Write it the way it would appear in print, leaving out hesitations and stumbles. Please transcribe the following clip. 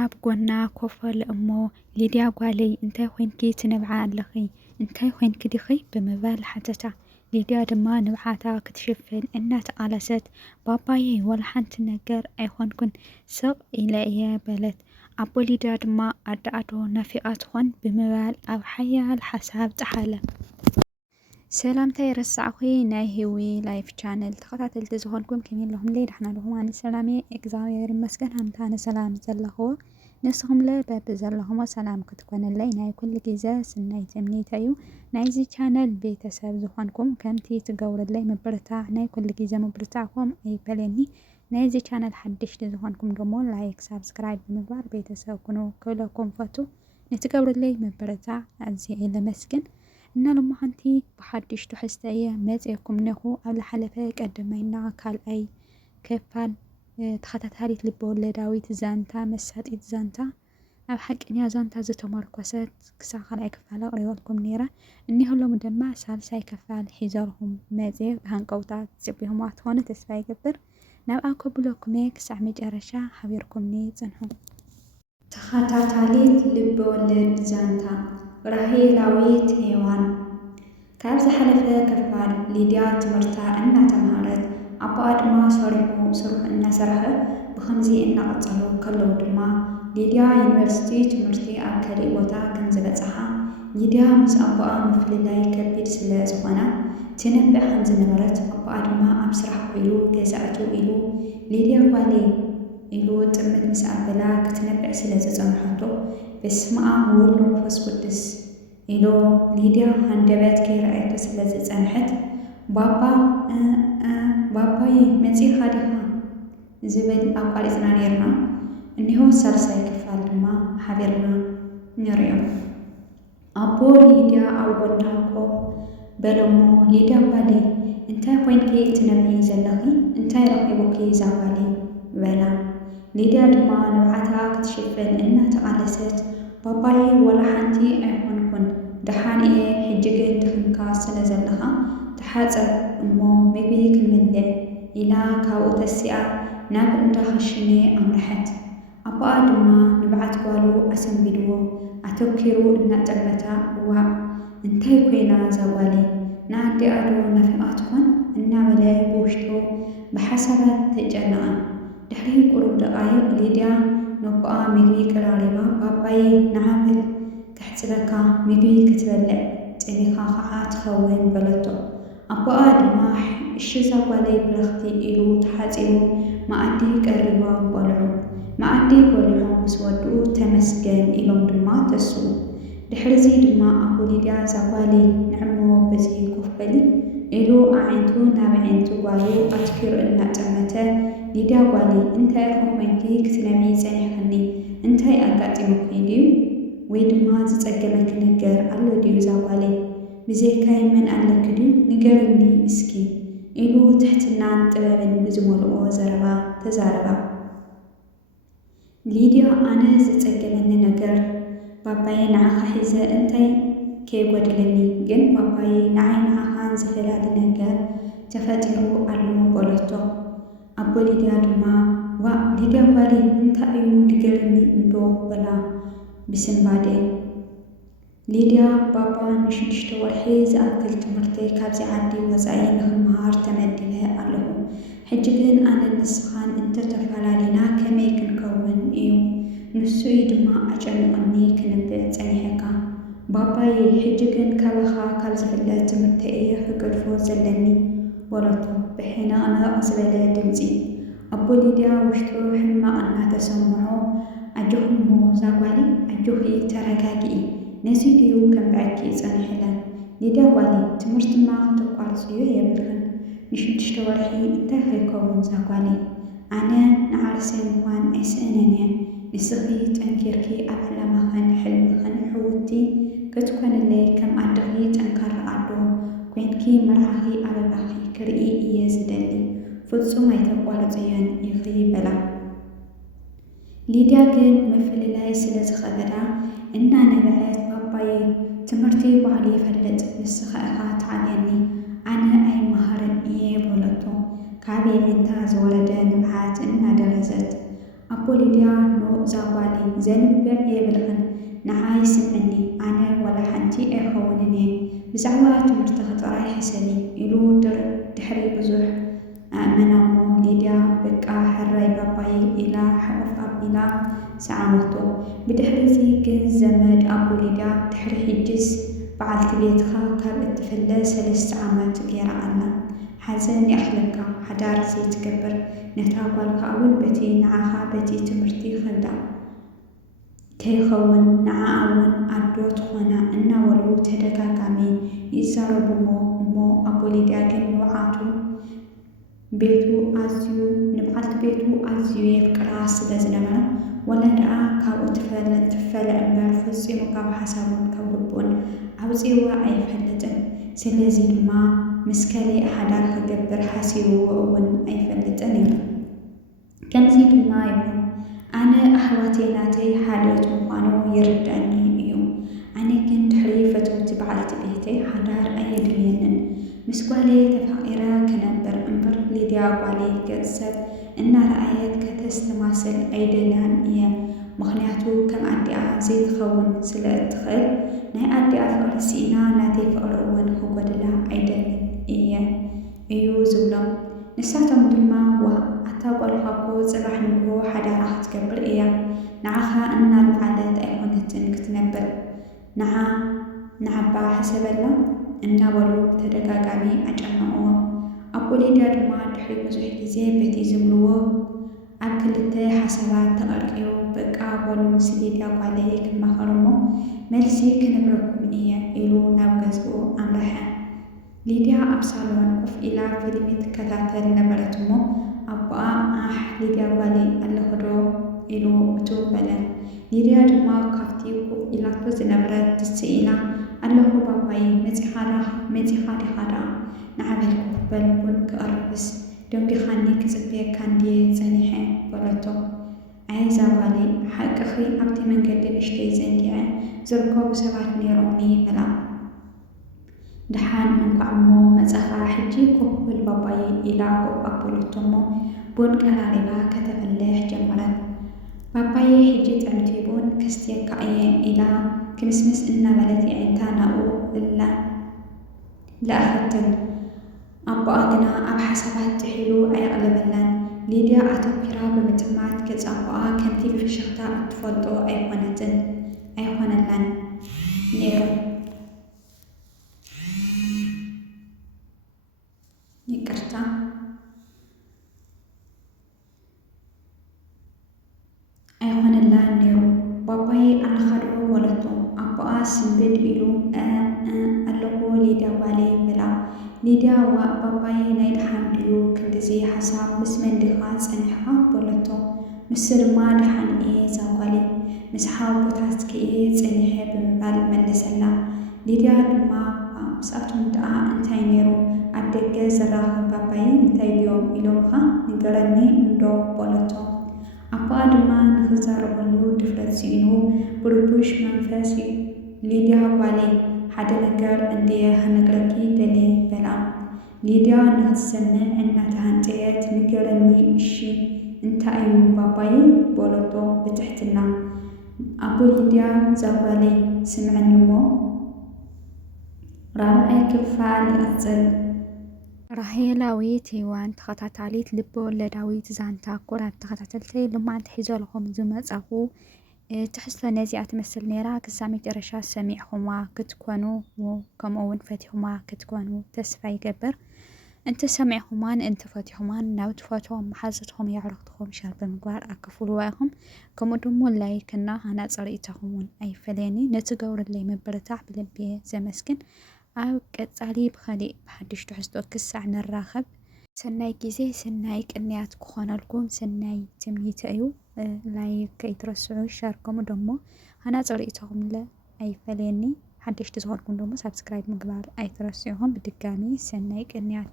ኣብ ጎና ኮፍ ኢላ እሞ ሊድያ ጓለይ እንታይ ኮንኪ ትነብዓ ኣለኺ እንታይ ኮንኪ ዲኺ ብምባል ሓተታ። ሊድያ ድማ ንብዓታ ክትሽፍን እናተቓለሰት ባባየ ወላ ሓንቲ ነገር ኣይኮንኩን ስቕ ኢለ እየ በለት። ኣቦ ሊድያ ድማ ኣዶ ናፊቓ ትኾን ብምባል ኣብ ሓያል ሓሳብ ጠሓለ። ሰላምታ የረሳዕኹ ናይ ህዊ ላይፍ ቻነል ተኸታተልቲ ዝኾንኩም ከመይ ኣለኹም? ደሕና ዲኹም? ኣነ ሰላም እየ እግዚኣብሔር ይመስገን። ሃምታ ኣነ ሰላም ዘለኽዎ ንስኹም ለ በቢ ዘለኹሞ ሰላም ክትኮነለይ ናይ ኩሉ ግዜ ስናይ ተምኒተይ እዩ። ናይዚ ቻነል ቤተሰብ ዝኾንኩም ከምቲ ትገብሩለይ ምብርታዕ ናይ ኩሉ ግዜ ምብርታዕኩም ኣይበለኒ። ናይዚ ቻነል ሓድሽቲ ዝኾንኩም ደሞ ላይክ ሳብስክራይብ ብምግባር ቤተሰብ ኩኑ ክብለኩም ፈቱ። ንትገብሩለይ ምብርታዕ ኣዝየ እየ ለመስግን። እና ሎማዓንቲ ብሓድሽ ትሕዝቶ እየ መፂአኩም እኒኹ። ኣብ ዝሓለፈ ቀዳማይና ካልኣይ ክፋል ተኸታታሊት ልበወለዳዊት ዛንታ መሳጢት ዛንታ ኣብ ሓቀኛ ዛንታ ዝተመርኮሰት ክሳብ ካልኣይ ክፋል ኣቕሪበልኩም ነይረ። እኒህሎም ድማ ሳልሳይ ክፋል ሒዘልኩም መፂአ ብሃንቀውታ ፅቢኹም ትኾኑ ተስፋ ይገብር። ናብኣ ከብለኩም እየ ክሳብ መጨረሻ ሓቢርኩምኒ ፅንሑ። ተኸታታሊት ልበወለድ ዛንታ ራሄላዊት ሄዋን። ካብ ዝሓለፈ ክፋል ሊድያ ትምህርታ እናተምሃረት ኣባኣ ድማ ሰሪሑ ስሩሕ እናሰርሐ ብከምዚ እናቐፀሉ ከለዉ ድማ ሊድያ ዩኒቨርሲቲ ትምህርቲ ኣብ ካልእ ቦታ ከም ዝበፅሓ ሊድያ ምስ ኣባኣ ምፍልላይ ከቢድ ስለ ዝኾነ ትነብዕ ከም ዝነበረት ኣባኣ ድማ ኣብ ስራሕ ኮይኑ ገዛ እትው ኢሉ ሊድያ ጓለይ ኢሉ ጥምት ምስ ኣበላ ክትነብዕ ስለ ዝፀንሐቶ በስመ አብ ወወልድ ወመንፈስ ቅዱስ ኢሎ ሊድያ ሃንደበት ከይረኣየቶ ስለ ዝፀንሐት ባባይ መፂኻ ዲኻ ዝብል ኣቋሪፅና ነርና። እኒሆ ሳልሳይ ክፋል ድማ ሓቢርና ንሪኦ። ኣቦ ሊድያ ኣብ ጎና ኮፍ በሎሞ ሊድያ ጓለይ እንታይ ኮንኪ ትነብዒ ዘለኺ እንታይ ረኺቡኪ ዛ ጓለይ በላ። ሊድያ ድማ ንብዓታ ክትሽፍን እናተቓለሰት ባባየ ወላ ሓንቲ ኣይኮንኩን ደሓን እየ ሕጂ ግን ድኽምካ ስለ ዘለኻ ተሓፀብ እሞ ምግቢ ክንበልዕ ኢላ ካብኡ ተሲኣ ናብ እንዳ ክሽነ ኣምርሐት። ኣባኣ ድማ ንብዓት ጓሉ ኣሰንቢድዎ ኣተኪሩ እናጠመታ እዋዕ እንታይ ኮይና ዛ ጓለይ ንኣዲኣ ዶ ናፊቓ ትኾን እናበለ ብውሽጡ ብሓሳባት ተጨነቐ። ድሕሪ ቁሩብ ደቓይቕ ሊድያ ንኣቦኣ ምግቢ ቀራሪባ ባባየ ንዓበል ከሕፅበካ ምግቢ ክትበልዕ ፀኒኻ ከዓ ትኸውን በለቶ። ኣቦኣ ድማ እሺ ዛ ጓለይ ብረኽቲ ኢሉ ተሓፂቡ መኣዲ ቀሪቦም በልዑ። መኣዲ በሊዖም ምስ ወድኡ ተመስገን ኢሎም ድማ ተስኡ። ድሕሪዚ ድማ ኣቦ ሊድያ ዛ ጓለይ ንዕሞ በዚ ኮፍ በሊ ኢሉ ኣዒንቱ ናብ ዒንቱ ጓሉ ኣትኪሩ እናጠመተ ሊድያ ጓለይ እንታይ ኢኹ ኮንኪ ክትነብዒ ፀኒሕክኒ እንታይ ኣጋጢሙኪ ድዩ ወይ ድማ ዝፀገመኪ ነገር ኣሎ ድዩ ዛ ጓለይ ብዘይካይ መን ኣለኪ ድዩ ንገረኒ እስኪ ኢሉ ትሕትናን ጥበብን ብዝመልኦ ዘረባ ተዛረባ። ሊድያ ኣነ ዝፀገመኒ ነገር ባባየ ንዓኻ ሒዘ እንታይ ከይጎድለኒ ግን ባባየ ንዓይ ንዓኻን ዝፈላሊ ነገር ተፈጢሩ ኣሎ በለቶ። ኣቦ ሊድያ ድማ ዋ ሊድያ ጓለይ እንታይ እዩ ንገረኒ እንዶ በላ ብስንባዴ። ሊድያ ባባ ን6 ወርሒ ዝኣክል ትምህርቲ ካብዚ ዓዲ ወፃኢ ንክመሃር ተመዲበ ኣለኹ። ሕጂ ግን ኣነ ንስኻን እንተተፈላለና ከመይ ክንከውን እዩ ንሱ ድማ ኣጨኒቐኒ ክንብዕ ፀኒሐካ ባባየ ሕጂ ግን ካባኻ ካብ ዝፍለጥ ትምህርቲ እየ ክገድፎ ዘለኒ በለቶ ብሕንቕንቕ ዝበለ ድምፂ። ኣቦ ሊድያ ውሽጡ ሕማቕ እናተሰምዖ ኣጆኹሞ ዛ ጓለይ ኣጆኺ ተረጋጊኢ ነዚ ድዩ ከም ብዐኪ ፀኒሕለን ሊድያ ጓለይ ትምህርትማ ክተቋርፅዮ የብልኽን ን6 ወርሒ እንታይ ከይከውን ዛ ጓለይ ኣነ ንዓርሰ ምዃን ኣይስእንን እየ ንስኺ ጠንኪርኪ ኣብ ዕላማኽን ሕልምኽን ሕውቲ ክትኮንለይ ከም ኣድኺ ጠንካራ ኣዶ ኮንኪ መርዓኺ ኣበባኺ ክርኢ እየ ዝደሊ ፍጹም ኣይተቋርፅዮን ኢኺ በላ። ሊድያ ግን ምፍልላይ ስለ ዝኸበዳ እናነበዐት ባባየ ትምህርቲ ባዕሉ ይፈልጥ ንስኻ ኢኻ ተዓብየኒ ኣነ ኣይመሃርን እየ በለቶ ካብ ዒንታ ዝወረደ ንብዓት እናደረዘት። ኣቦ ሊድያ ኖ ዛ ጓለይ ዘንብዕ የብልኽን ንዓይ ስምዕኒ ኣነ ወላ ሓንቲ ኣይኸውንን እየ ብዛዕባ ትምህርቲ ጥራይ ሕሰኒ ኢሉ ድሕሪ ብዙሕ ኣእመና እሞ ሊድያ በቃ ሕራይ ባባይ ኢላ ሕቑፍ ኣቢላ ሰዓመቶ። ብድሕሪ እዚ ግን ዘመድ ኣቦ ሊድያ ድሕሪ ሕጅስ በዓልቲ ቤትኻ ካብ እትፍለ 3 ዓመት ገይራ ኣላ ሓዘን ይኣኽለካ ሓዳር ዘይትገብር ነታ ጓልካ እውን በቲ ንዓኻ በቲ ትምህርቲ ኸዳ ከይኸውን ንዓኣ እውን ኣዶ ትኾና እናበሉ ተደጋጋሚ ይዛረብዎ እሞ ኣቦ ሊድያ ግን ንበዓልቲ ቤቱ ኣዝዩ የፍቅራ ስለ ዝነበረ ወላ ደኣ ካብኡ ትፈለ እምበር ፈፂሙ ካብ ሓሳቡን ካብ ልቡን ኣውፂዋ ኣይፈልጥን። ስለዚ ድማ ምስ ከሊእ ሓዳር ክገብር ሓሲብዎ እውን ኣይፈልጥን እዩ። ከምዚ ድማ ይብሉ ኣነ ኣሕዋተይ ናተይ ሓልዮት ምዃኑ ይርድአኒ እዩ። ኣነ ግን ድሕሪ ፈተውቲ በዓልቲ ቤተይ ሓዳር ኣየድልየንን ምስ ጓለይ ተፋቒረ ክነብር እምበር ሊድያ ጓለይ ገጽ ሰብ እናረኣየት ከተስተማስል ኣይደልያን እየ። ምክንያቱ ከም ኣዲኣ ዘይትኸውን ስለ እትኽእል ናይ ኣዲኣ ፍቕሪ ሲኢና ናተይ ፍቕሪ እውን ክጎድላ ኣይደልን እዩ ዝብሎም። ንሳቶም ድማ ዋ ኣታ ጓልኻ እኮ ጽባሕ ንግሆ ሓዳራ ክትገብር እያ ንዓኻ እናልዓለት ኣይኮነትን ክትነብር ንዓባ ሕሰበላ እናበሉ ተደጋጋሚ ኣጨነቕዎ። ኣቦ ሊድያ ድማ ድሕሪ ብዙሕ ግዜ በቲ ዝብልዎ ኣብ ክልተ ሓሳባት ተቐርቂዩ በቃ በሉ ምስ ሊድያ ጓለይ ክመኸር እሞ መልሲ ክንብረኩም እየ ኢሉ ናብ ገዝኡ ኣምርሐ። ሊድያ ኣብ ሳሎን ኮፍ ኢላ ፊልሚ ትከታተል ነበረት እሞ ኣቦኣ ኣሕ ሊድያ ጓለይ ኣለኹ ዶ ኢሉ እትው በለ። ሊድያ ድማ ካብቲ ኮፍ ኢላቶ ዝነበረት ትስኢላ ኣለኹ ባባይ መፂኻ ዲኻ ዳ ንዓበል ኮፍ በል ቡን ክቐርብስ ደንጊኻኒ ክጽበየካ እንድየ ጸኒሐ በለቶ። ኣይዛ ጓለይ ሓቅኺ ኣብቲ መንገዲ ንእሽተይ ዘንጊዐ ዝርከቡ ሰባት ነይሮምኒ በላ። ድሓን እንኳዕ እሞ መፀኻ ሕጂ ኮፍ ብል ባባይ ኢላ ኮፍ ኣበለቶ እሞ ቡን ቀራሪባ ከተፈልሕ ጀመረት። ባባዬ ሕጂ ጥዕምቲ ቡን ከስትየካ እየ ኢላ ክንስምስ እናበለት ይዕንታ ናብኡ ለኣኸትን። ኣቦኣ ግና ኣብ ሓሳባት ጥሒሉ ኣይቕልበላን። ሊድያ ኣተኪራ ብምጥማት ገጽ ኣቦኣ ከምቲ ብፍሽኽታ እትፈልጦ ኣይኮነላን ነይሩ። ይቅርታ ኣይኮነላን ነይሩ። ባባዬ ኣለኻዶ ወለቶ። ኣቦኣ ስንብድ ኢሉ ኣለዎ ሊድያ ጓለይ ብላ። ሊድያ ዋ ባባዬ ናይ ድሓን ድዩ ክንድዚ ሓሳብ ምስ መን ዲኻ ጸኒሕኻ በለቶ። ንሱ ድማ ድሓን እየ ዛ ጓለይ ምስ ሓወቦታት ከእየ ጸኒሐ ብምባል መለሰላ። ሊድያ ድማ ምስኣቶም ደኣ እንታይ ነይሩ ኣብ ደገ ዘራኽብ ባባዬ እንታይ ድዮም ኢሎምኻ ንገረኒ እንዶ በለቶ። ኣቦኣ ድማ ንኽዛረበሉ ድፍረት ሲኢኑ ብርቡሽ መንፈስ ሊድያ ጓለይ ሓደ ነገር እንድየ ክነግረኪ ደልየ በላ። ሊድያ ንኽትሰምዕ እናተሃንጨየት ንገረኒ እሺ እንታይ እዩ ባባዬ በለቶ ብትሕትና። ኣቦ ሊድያ ዛ ጓለይ ስምዐኒ እሞ 4ይ ክፋል ይቕጽል። ራሄላዊት ሄዋን ተኸታታሊት ልበ ወለዳዊት ዛንታ ኩራት ተኸታተልቲ ልማዓንቲ ሒዘልኹም ዝመጻኹ ትሕዝቶ ነዚኣ ትመስል ነይራ። ክሳብ መጨረሻ ሰሚዕኹማ ክትኮኑ ከምኡውን ፈቲኹማ ክትኮኑ ተስፋ ይገብር። እንተ ሰሚዕኹማን እንተ ፈቲኹማን ናብ ትፈትዎም መሓዘትኹም የዕረኽትኹም ሸር ብምግባር ኣካፍልዋ ኢኹም። ከምኡ ድሞ ላይክና ሃናፀ ርእይቶኹም እውን ኣይፈለየኒ ነቲ ገብረለይ መበረታዕ ብልቢ ዘመስግን። ኣብ ቀጻሊ ብኸሊእ ብሓድሽ ትሕዝቶ ክሳዕ ንራኸብ። ሰናይ ግዜ ሰናይ ቅንያት ክኾነልኩም ሰናይ ትምኒተ እዩ። ላይክ ከይትረስዑ ሸር ከምኡ ደሞ ሃናፀ ርእይቶኹም ኣይፈለየኒ። ሓደሽቲ ዝኾንኩም ደሞ ሳብስክራይብ ምግባር ኣይትረስዑ ኢኹም። ብድጋሚ ሰናይ ቅንያት